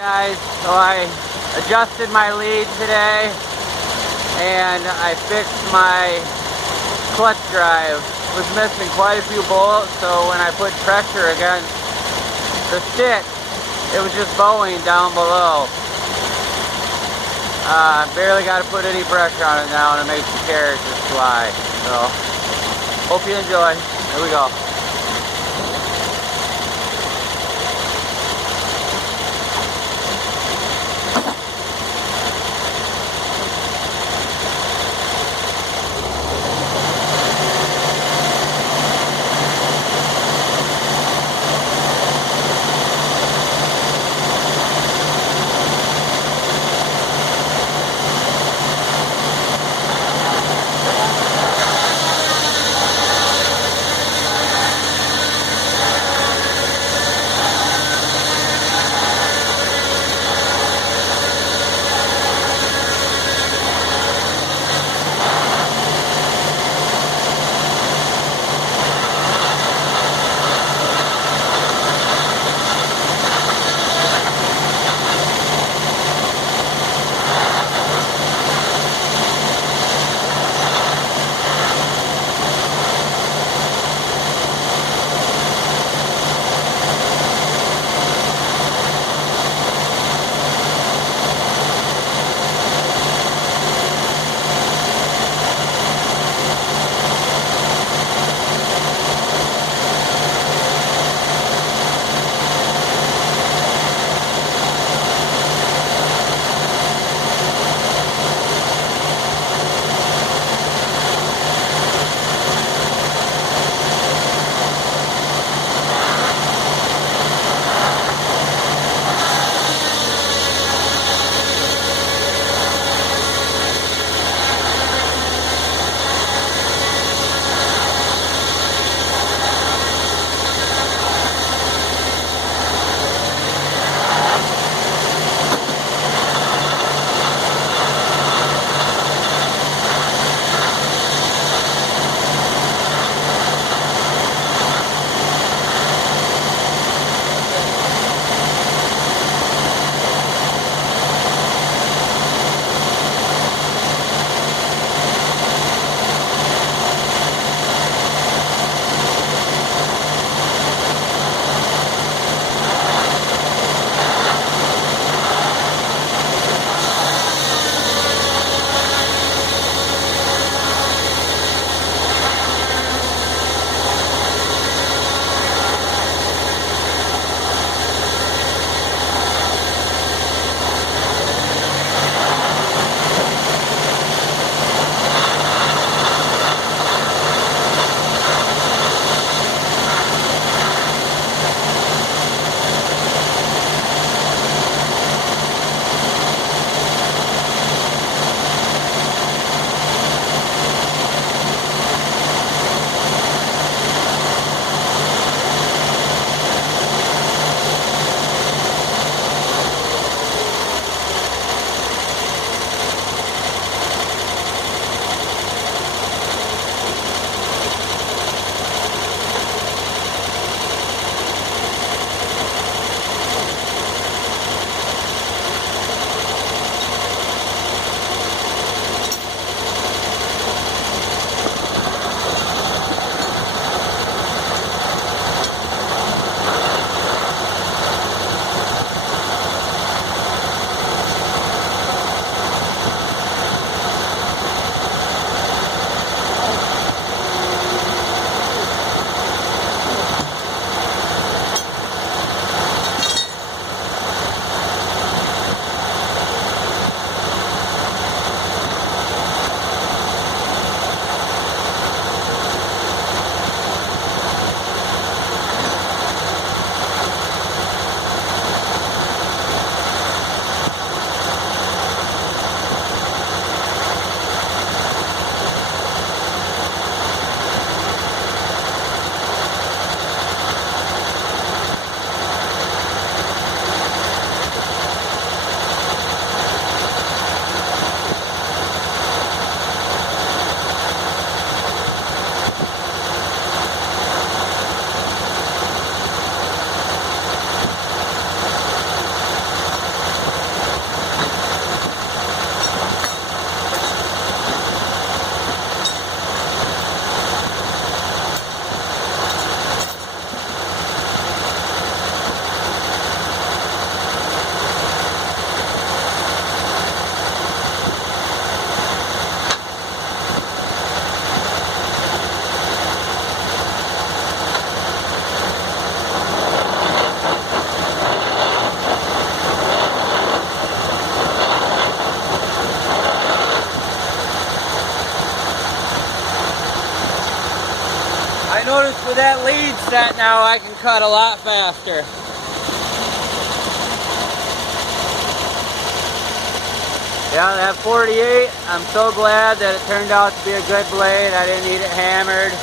Guys, so I adjusted my lead today and I fixed my clutch drive. Was missing quite a few bolts, so when I put pressure against the stick, it was just bowing down below. Barely got to put any pressure on it now and it makes the carriage just fly. So, hope you enjoy. Here we go. that lead set now, I can cut a lot faster. Yeah, that 48, I'm so glad that it turned out to be a good blade. I didn't need it hammered.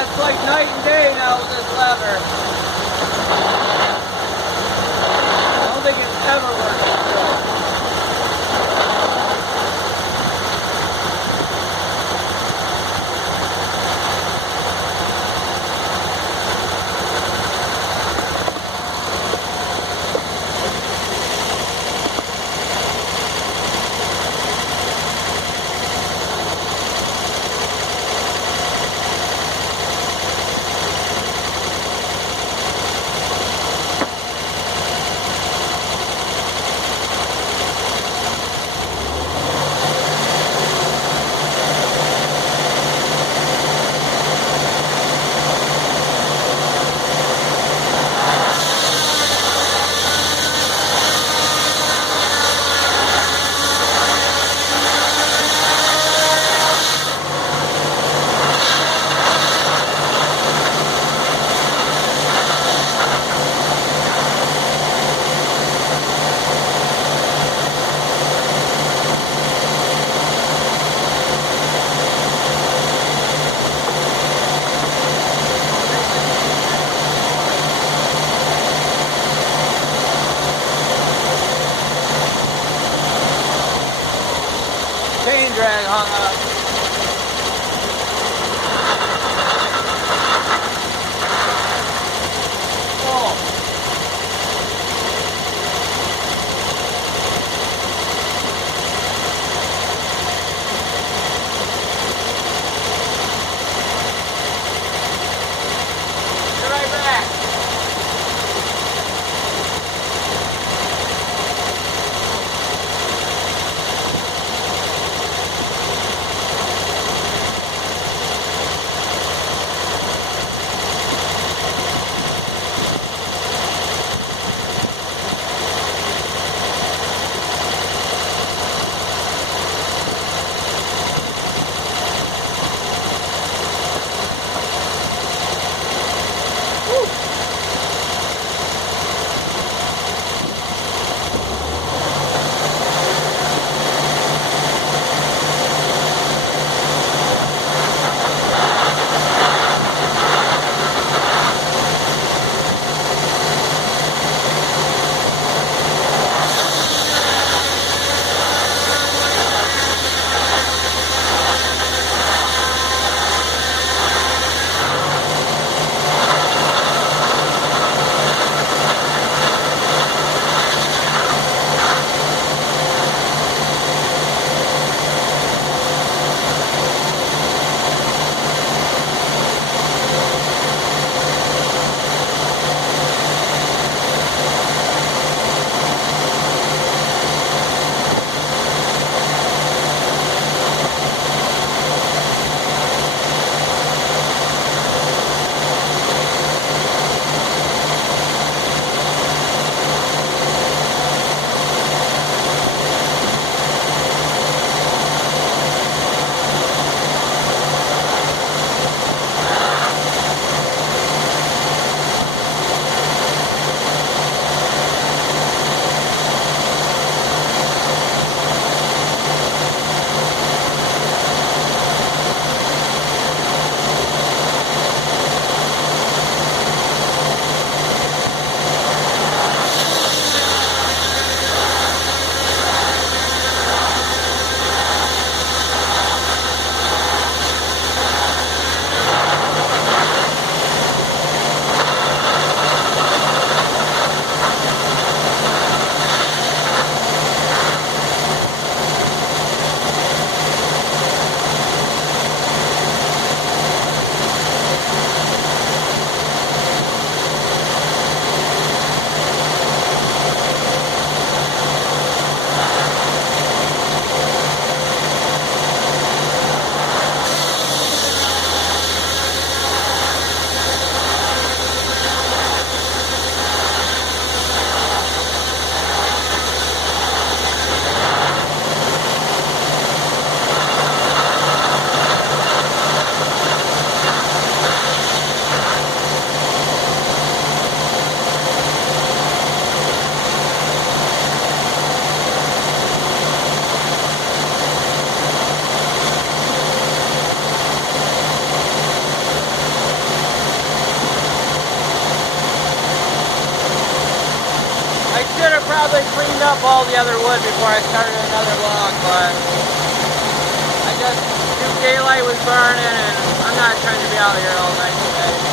It's like night and day now with this lever. I don't think it's ever worked before. drag hung up. Oh. Be right back. I should have probably cleaned up all the other wood before I started another log, but I guess daylight was burning and I'm not trying to be out here all night today.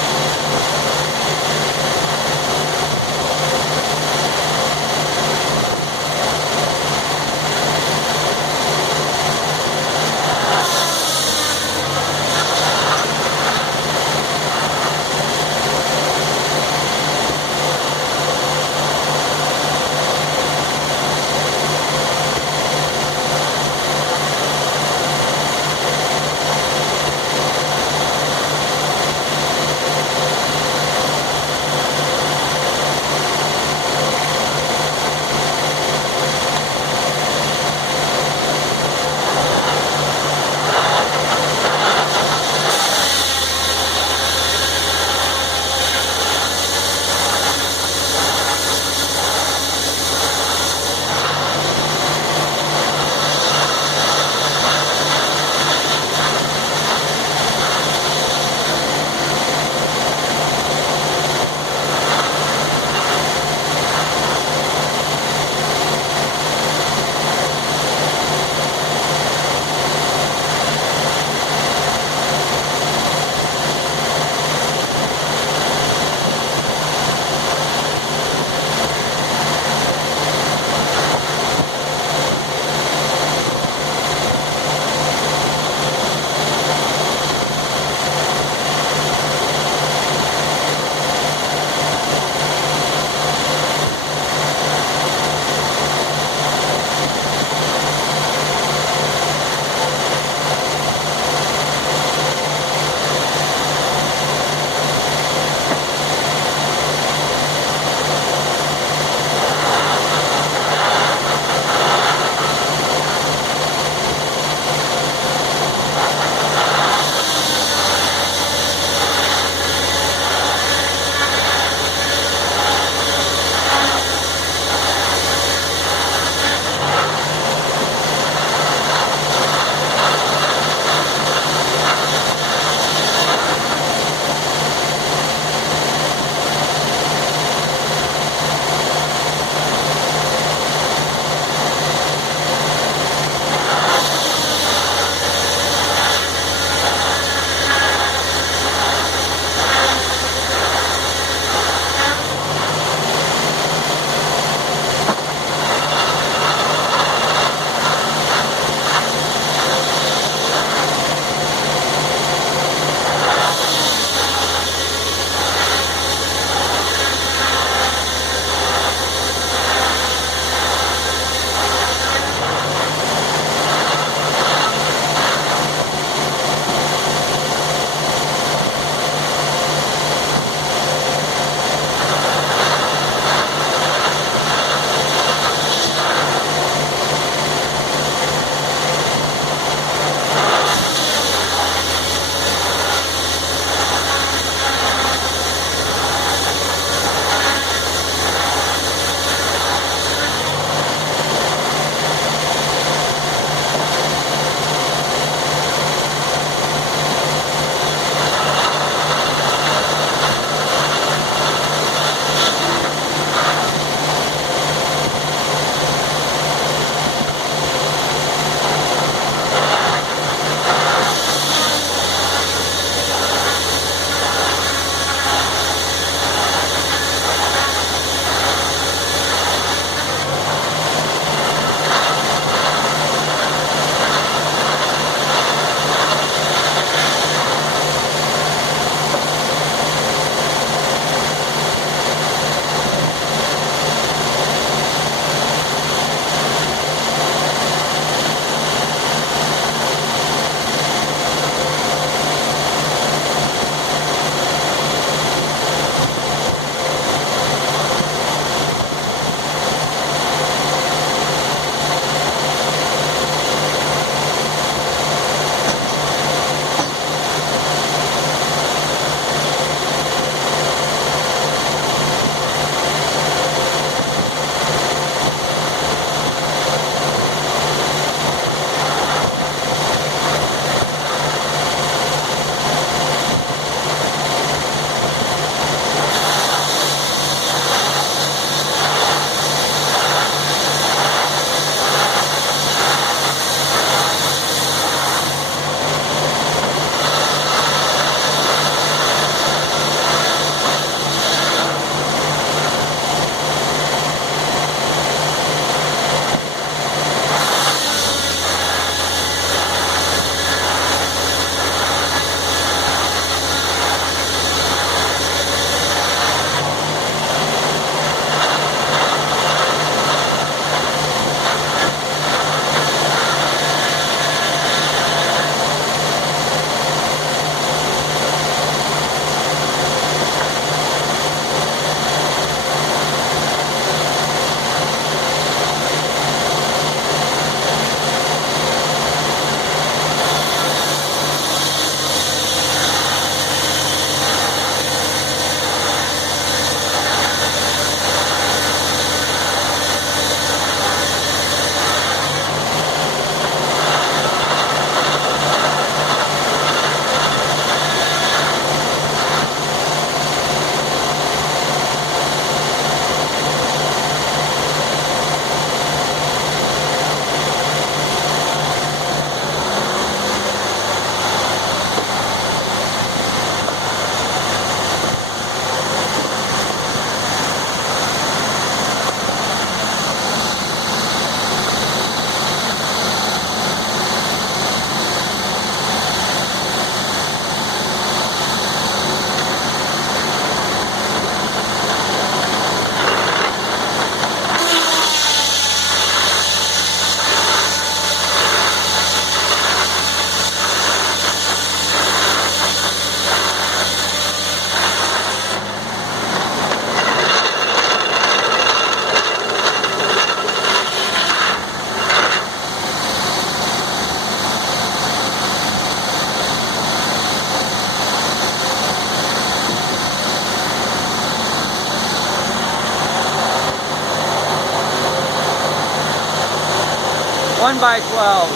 1x12.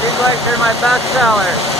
These legs are my best sellers.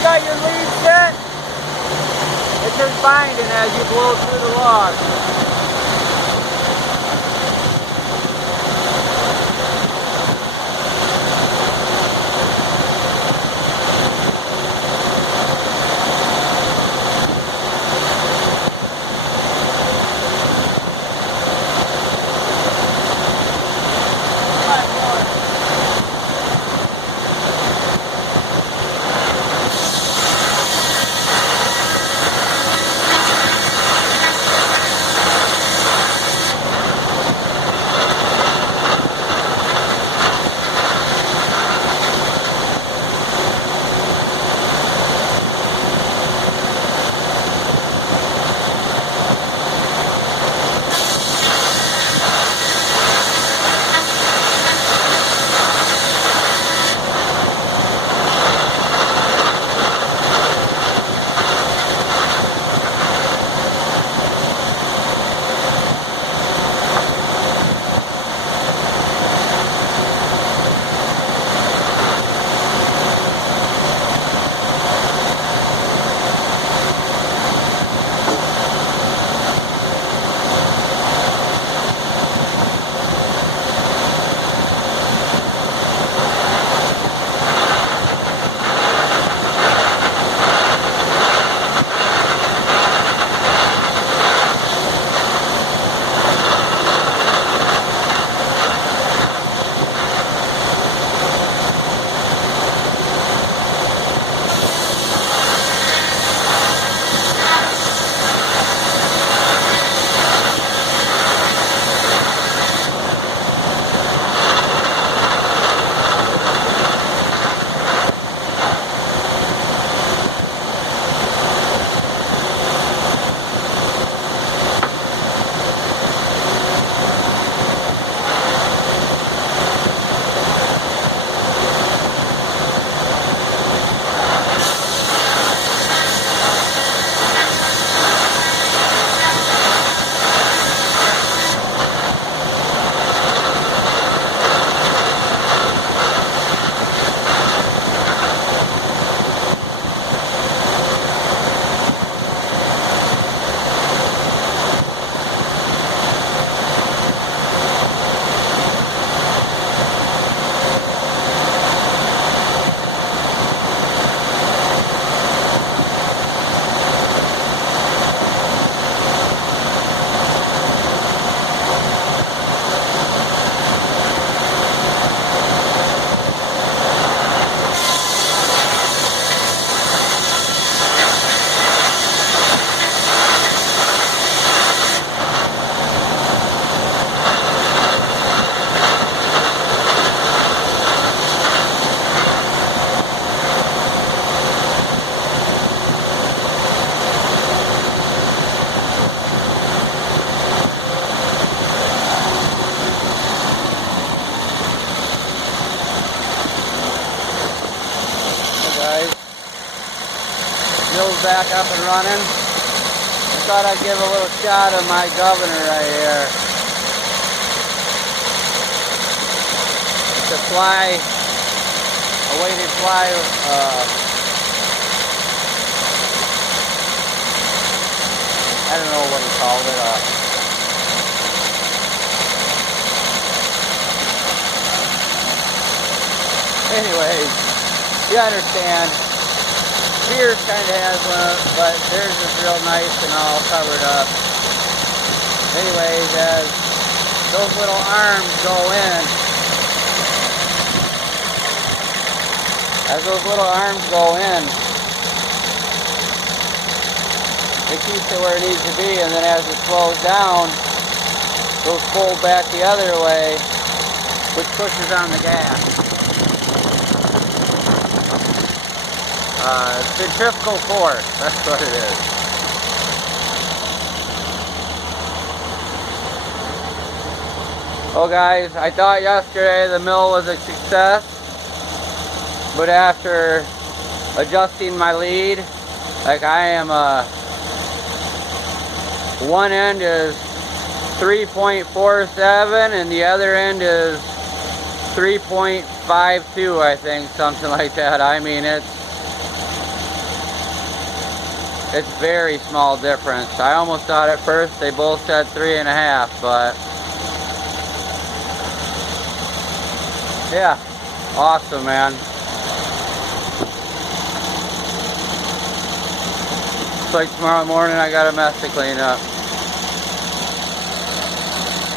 Got your lead set, it's just binding as you blow through the log. is back up and running. I thought I'd give a little shot of my governor right here. It's a fly, a weighted fly, I don't know what he called it. Anyways, you understand. Deers kind of has one, but theirs is real nice and all covered up. Anyways, as those little arms go in, it keeps it where it needs to be, and then as it slows down, those fold back the other way, which pushes on the gas. Centrifugal force, that's what it is. Well guys, I thought yesterday the mill was a success, but after adjusting my lead, like I am one end is 3.47 and the other end is 3.52, I think, something like that. I mean, it's very small difference. I almost thought at first they both said 3.5, but yeah, awesome, man. It's like tomorrow morning I got a mess to clean up.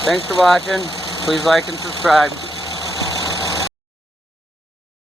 Thanks for watching. Please like and subscribe.